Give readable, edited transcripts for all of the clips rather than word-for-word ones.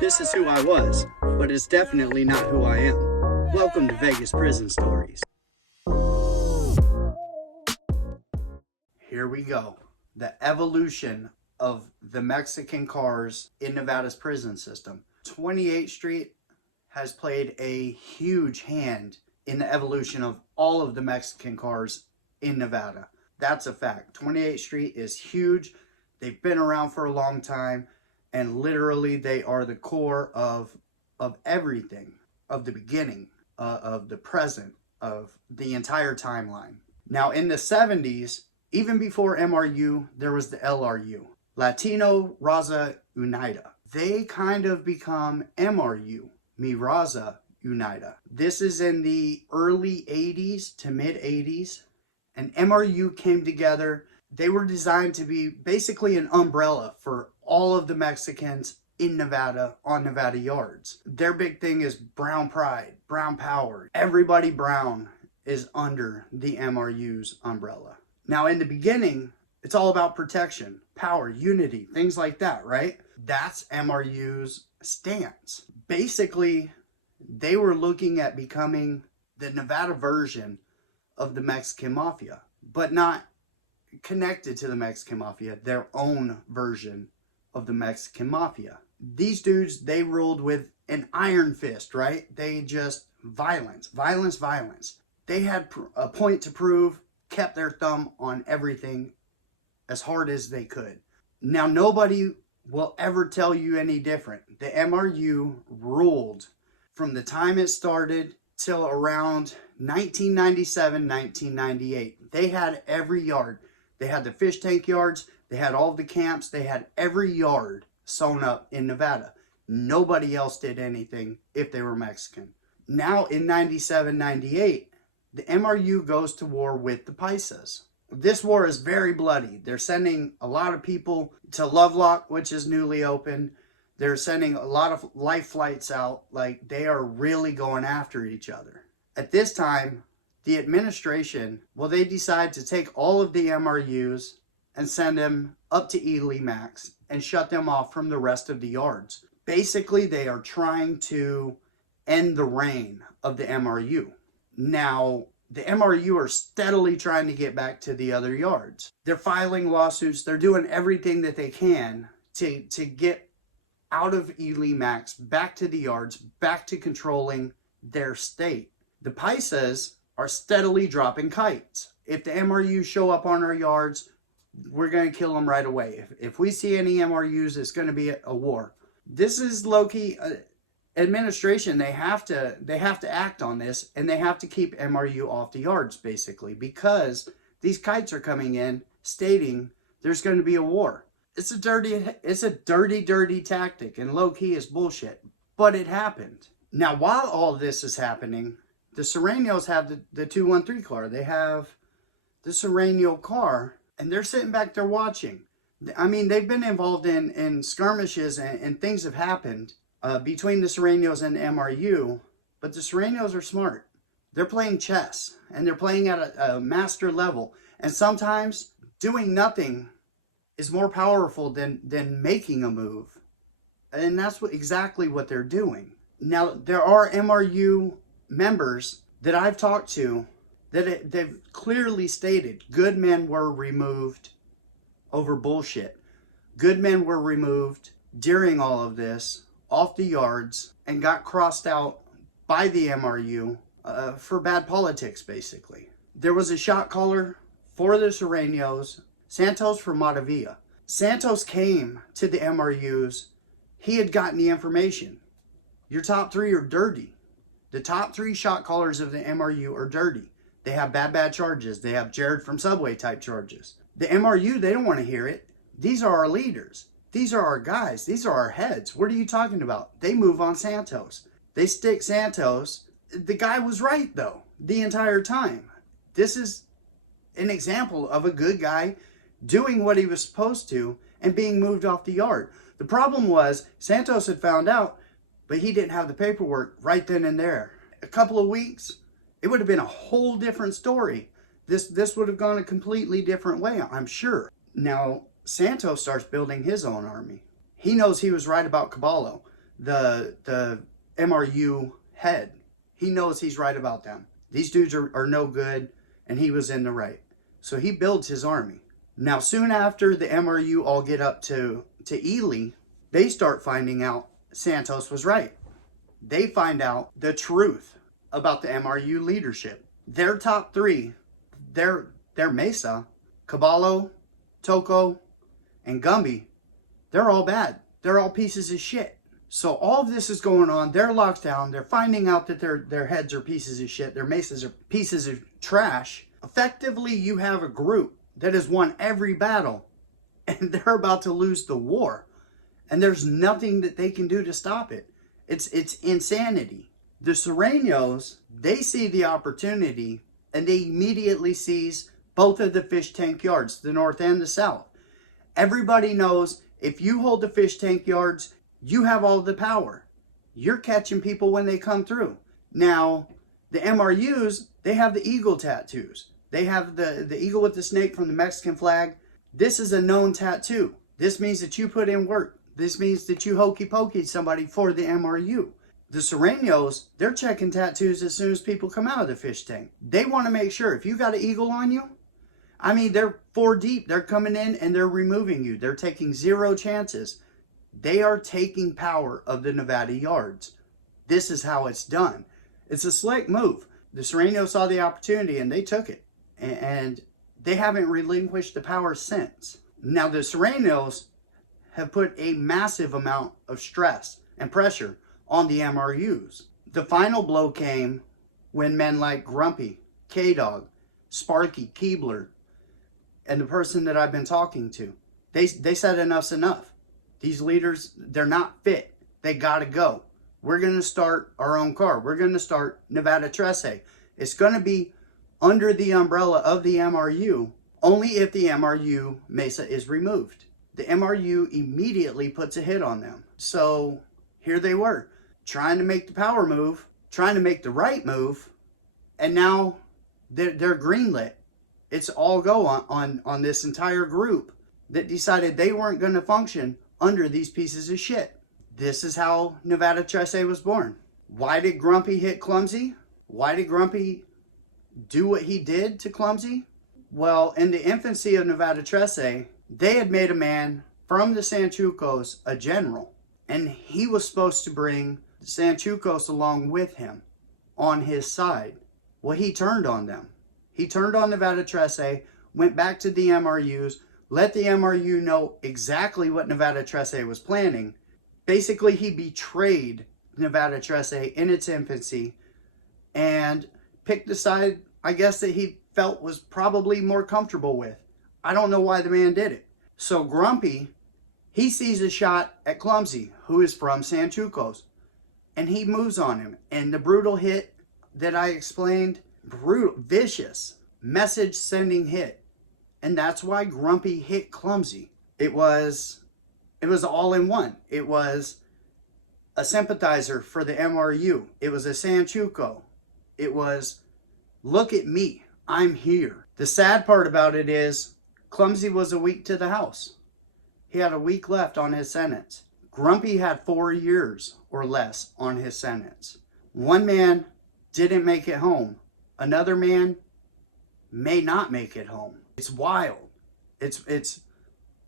This is who I was, but it's definitely not who I am. Welcome to Vegas Prison Stories. Here we go. The evolution of the Mexican cars in Nevada's prison system. 28th Street has played a huge hand in the evolution of all of the Mexican cars in Nevada. That's a fact. 28th Street is huge. They've been around for a long time, and literally they are the core of everything, of the beginning, of the present, of the entire timeline. Now in the 70s, even before MRU, there was the LRU, Latino Raza Unida. They kind of become MRU, Mi Raza Unida. This is in the early 80s to mid 80s, and MRU came together. They were designed to be basically an umbrella for all of the Mexicans in Nevada on Nevada yards. Their big thing is brown pride, brown power. Everybody brown is under the MRU's umbrella. Now in the beginning, it's all about protection, power, unity, things like that, right? That's MRU's stance. Basically, they were looking at becoming the Nevada version of the Mexican Mafia, but not connected to the Mexican Mafia, their own version of the Mexican Mafia. These dudes, they ruled with an iron fist, right? They just violence, violence, violence. They had a point to prove, kept their thumb on everything as hard as they could. Now, nobody will ever tell you any different. The MRU ruled from the time it started till around 1997, 1998. They had every yard. They had the fish tank yards. They had all the camps. They had every yard sewn up in Nevada. Nobody else did anything if they were Mexican. Now in 97, 98, the MRU goes to war with the Pisces. This war is very bloody. They're sending a lot of people to Lovelock, which is newly open. They're sending a lot of life flights out. Like, they are really going after each other. At this time, the administration, well, they decide to take all of the MRUs and send them up to Ely Max and shut them off from the rest of the yards. Basically, they are trying to end the reign of the MRU. Now, the MRU are steadily trying to get back to the other yards. They're filing lawsuits. They're doing everything that they can to get out of Ely Max, back to the yards, back to controlling their state. The Pisces are steadily dropping kites. If the MRU show up on our yards, we're going to kill them right away. If we see any MRUs, it's going to be a war. This is low-key administration. They have to act on this, and they have to keep MRU off the yards, basically, because these kites are coming in stating there's going to be a war. It's a dirty tactic, and low-key is bullshit, but it happened. Now, while all this is happening, the Serenos have the 213 car. They have the Sereno car, and they're sitting back there watching. I mean, they've been involved in skirmishes, and things have happened between the Surenos and the MRU, but the Surenos are smart. They're playing chess, and they're playing at a master level, and sometimes doing nothing is more powerful than making a move, and that's exactly what they're doing. Now, there are MRU members that I've talked to that they've clearly stated good men were removed over bullshit. Good men were removed during all of this off the yards and got crossed out by the MRU for bad politics, basically. There was a shot caller for the Surenos, Santos from Matavilla. Santos came to the MRUs. He had gotten the information. Your top three are dirty. The top three shot callers of the MRU are dirty. They have bad charges. They have Jared from Subway type charges. The MRU, they don't want to hear it. These are our leaders. These are our guys. These are our heads. What are you talking about? They move on Santos. They stick Santos. The guy was right, though, the entire time. This is an example of a good guy doing what he was supposed to and being moved off the yard. The problem was Santos had found out, but he didn't have the paperwork right then and there. A couple of weeks, it would have been a whole different story. This would have gone a completely different way, I'm sure. Now, Santos starts building his own army. He knows he was right about Caballo. the MRU head. He knows he's right about them. These dudes are no good, and he was in the right. So he builds his army. Now, soon after the MRU all get up to Ely, they start finding out Santos was right. They find out the truth about the MRU leadership. Their top three, their Mesa, Caballo, Toko, and Gumby, they're all bad. They're all pieces of shit. So all of this is going on. They're locked down. They're finding out that their heads are pieces of shit. Their Mesas are pieces of trash. Effectively, you have a group that has won every battle, and they're about to lose the war. And there's nothing that they can do to stop it. It's insanity. The Serenos, they see the opportunity, and they immediately seize both of the fish tank yards, the north and the south. Everybody knows if you hold the fish tank yards, you have all the power. You're catching people when they come through. Now, the MRUs, they have the eagle tattoos. They have the eagle with the snake from the Mexican flag. This is a known tattoo. This means that you put in work. This means that you hokey pokey somebody for the MRU. The Surenos, they're checking tattoos as soon as people come out of the fish tank. They want to make sure if you got an eagle on you, I mean, they're 4 deep. They're coming in and they're removing you. They're taking 0 chances. They are taking power of the Nevada yards. This is how it's done. It's a slick move. The Serenos saw the opportunity and they took it. And they haven't relinquished the power since. Now, the Serenos have put a massive amount of stress and pressure on the MRUs. The final blow came when men like Grumpy, K-Dog, Sparky, Keebler, and the person that I've been talking to, they said enough's enough. These leaders, they're not fit. They got to go. We're going to start our own car. We're going to start Nevada Tressay. It's going to be under the umbrella of the MRU, only if the MRU Mesa is removed. The MRU immediately puts a hit on them. So here they were, trying to make the power move, trying to make the right move, and now they're greenlit. It's all go on this entire group that decided they weren't going to function under these pieces of shit. This is how Nevada Tressay was born. Why did Grumpy hit Clumsy? Why did Grumpy do what he did to Clumsy? Well, in the infancy of Nevada Tressay, they had made a man from the Sanchucos a general, and he was supposed to bring the Sanchucos along with him on his side. Well, he turned on them. He turned on Nevada Tressay, went back to the MRUs, let the MRU know exactly what Nevada Tressay was planning. Basically, he betrayed Nevada Tressay in its infancy and picked the side, I guess, that he felt was probably more comfortable with. I don't know why the man did it. So Grumpy, he sees a shot at Clumsy, who is from Sanchucos, and he moves on him. And the brutal hit that I explained, brutal, vicious, message-sending hit. And that's why Grumpy hit Clumsy. It was all in one. It was a sympathizer for the MRU. It was a Sanchuco. It was, look at me, I'm here. The sad part about it is, Clumsy was a week to the house. He had a week left on his sentence. Grumpy had 4 years or less on his sentence. One man didn't make it home. Another man may not make it home. It's wild. It's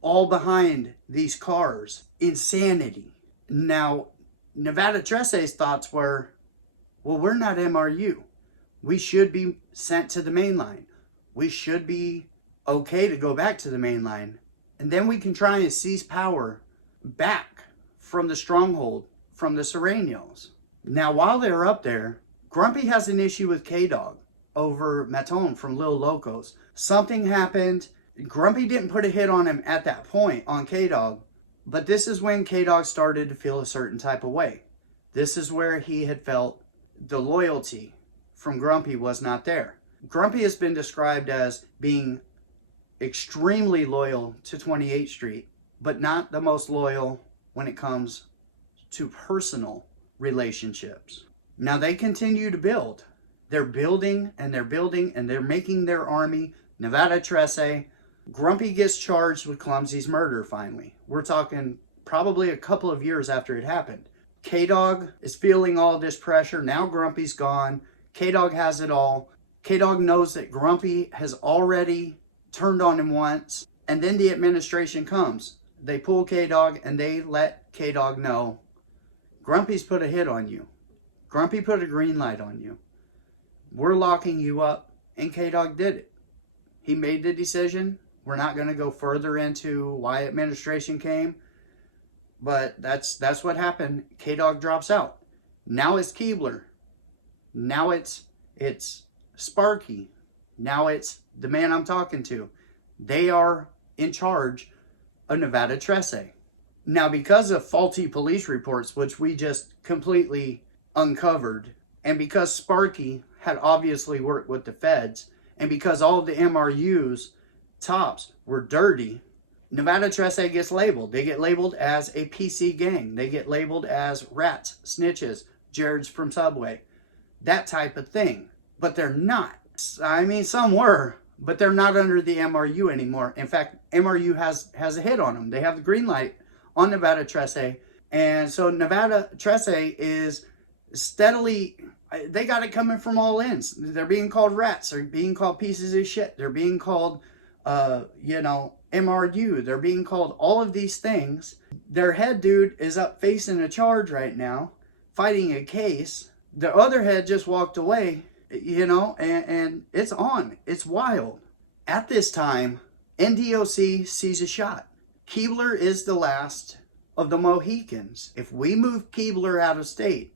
all behind these cars. Insanity. Now, Nevada Tressay's thoughts were, well, we're not MRU. We should be sent to the main line. We should be okay to go back to the main line. And then we can try and seize power back from the stronghold, from the Serenos. Now, while they're up there, Grumpy has an issue with K-Dog over Maton from Lil Locos. Something happened. Grumpy didn't put a hit on him at that point, on K-Dog. But this is when K-Dog started to feel a certain type of way. This is where he had felt the loyalty from Grumpy was not there. Grumpy has been described as being extremely loyal to 28th Street, but not the most loyal when it comes to personal relationships. Now they continue to build. They're building and they're building and they're making their army. Nevada Tressay. Grumpy gets charged with Clumsy's murder finally. We're talking probably a couple of years after it happened. K-Dog is feeling all this pressure. Now Grumpy's gone. K-Dog has it all. K-Dog knows that Grumpy has already turned on him once. And then the administration comes. They pull K-Dog and they let K-Dog know, Grumpy's put a hit on you. Grumpy put a green light on you. We're locking you up. And K-Dog did it. He made the decision. We're not going to go further into why administration came. But that's what happened. K-Dog drops out. Now it's Keebler. Now it's Sparky. Now it's the man I'm talking to. They are in charge of Nevada Tressay. Now, because of faulty police reports, which we just completely uncovered, and because Sparky had obviously worked with the feds, and because all of the MRU's tops were dirty, Nevada Tressay gets labeled. They get labeled as a PC gang. They get labeled as rats, snitches, Jared's from Subway, that type of thing. But they're not. I mean, some were, but they're not under the MRU anymore. In fact, MRU has a hit on them. They have the green light on Nevada Tressay. And so Nevada Tressay is steadily, they got it coming from all ends. They're being called rats. They're being called pieces of shit. They're being called, MRU. They're being called all of these things. Their head dude is up facing a charge right now, fighting a case. The other head just walked away, and it's on. It's wild. At this time, NDOC sees a shot. Keebler is the last of the Mohicans. If we move Keebler out of state,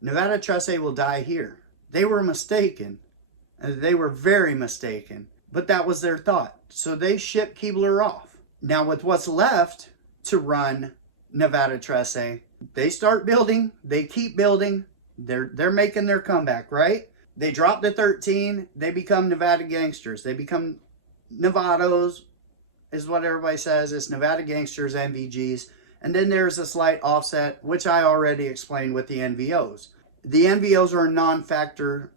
Nevada Tressay will die here. They were mistaken. They were very mistaken. But that was their thought. So they shipped Keebler off. Now with what's left to run Nevada Tressay, they start building. They keep building. They're making their comeback, right? They drop the 13. They become Nevada Gangsters. They become Nevados, is what everybody says. It's Nevada Gangsters, NVGs. And then there's a slight offset, which I already explained with the NVOs. The NVOs are a non-factor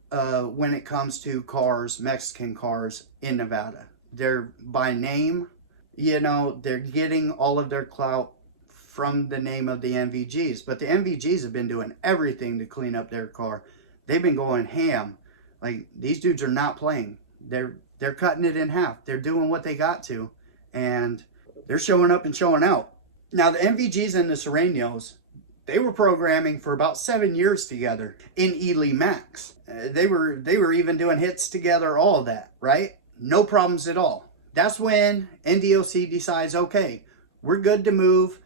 when it comes to cars, Mexican cars in Nevada. They're by name, they're getting all of their clout from the name of the NVGs. But the NVGs have been doing everything to clean up their car. They've been going ham. Like, these dudes are not playing. They're cutting it in half. They're doing what they got to. And they're showing up and showing out. Now, the NVGs and the Serenos, they were programming for about 7 years together in Ely Max. They were even doing hits together, all of that, right? No problems at all. That's when NDOC decides, okay, we're good to move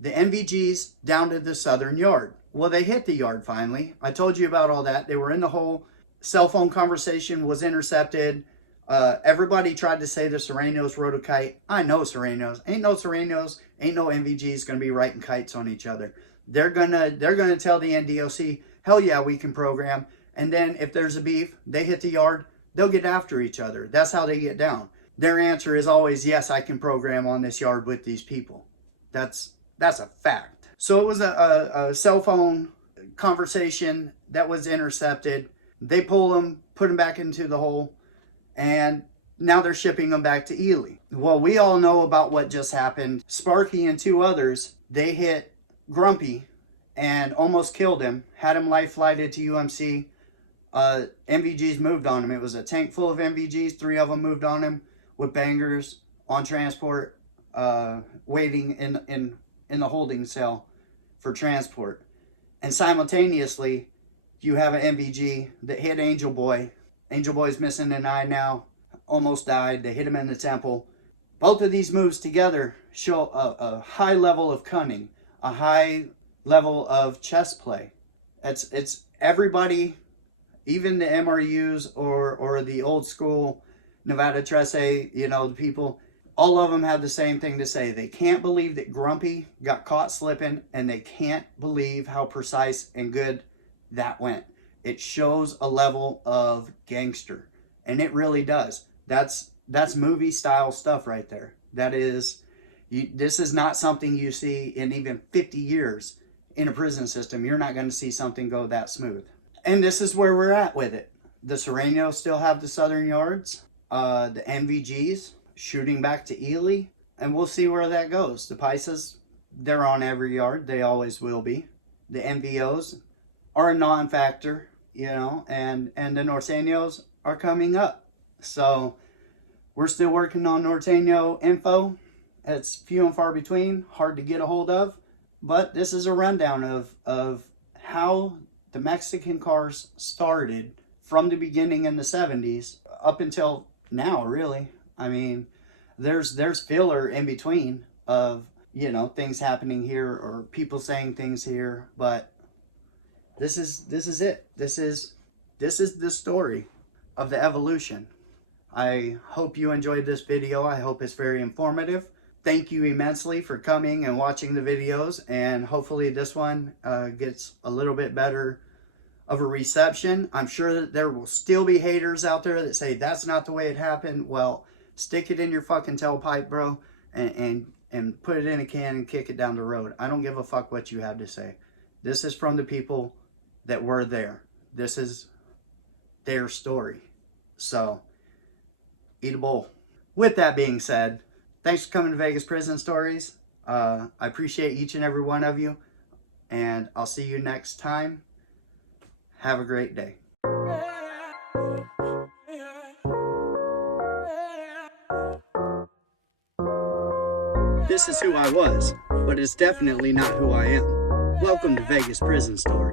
the NVGs down to the southern yard. Well, they hit the yard finally. I told you about all that. They were in the hole. Cell phone conversation was intercepted. Everybody tried to say the Surenos rode a kite. I know Surenos. Ain't no Surenos. Ain't no NVGs going to be writing kites on each other. They're gonna tell the NDOC, hell yeah, we can program. And then if there's a beef, they hit the yard, they'll get after each other. That's how they get down. Their answer is always, yes, I can program on this yard with these people. That's a fact. So it was a cell phone conversation that was intercepted. They pull them, put them back into the hole, and now they're shipping them back to Ely. Well, we all know about what just happened. Sparky and two others, they hit Grumpy and almost killed him, had him life flighted to UMC. MVGs moved on him. It was a tank full of MVGs. 3 of them moved on him with bangers on transport, waiting in the holding cell for transport. And simultaneously, you have an MVG that hit Angel Boy. Angel Boy's missing an eye now, almost died. They hit him in the temple. Both of these moves together show a high level of cunning, a high level of chess play. It's everybody, even the MRUs or the old school Nevada Tressay, the people, all of them have the same thing to say. They can't believe that Grumpy got caught slipping, and they can't believe how precise and good that went. It shows a level of gangster, and it really does. That's movie style stuff right there. That is, this is not something you see in even 50 years in a prison system. You're not going to see something go that smooth. And this is where we're at with it. The Serenos still have the southern yards. The NVGs shooting back to Ely, and we'll see where that goes. The Pisces, they're on every yard. They always will be. the NVOs are a non-factor, you know, and the Norteños are coming up. So we're still working on Norteño info. It's few and far between, hard to get a hold of. But this is a rundown of how the Mexican cars started from the beginning in the 70s up until now, really. I mean, there's filler in between of, you know, things happening here or people saying things here, but this is it. This is the story of the evolution. I hope you enjoyed this video. I hope it's very informative. Thank you immensely for coming and watching the videos, and hopefully this one gets a little bit better of a reception. I'm sure that there will still be haters out there that say that's not the way it happened. Well, stick it in your fucking tailpipe, bro, and put it in a can and kick it down the road. I don't give a fuck what you have to say. This is from the people that were there. This is their story. So, eat a bowl. With that being said, thanks for coming to Vegas Prison Stories. I appreciate each and every one of you, and I'll see you next time. Have a great day. This is who I was, but it's definitely not who I am. Welcome to Vegas Prison Stories.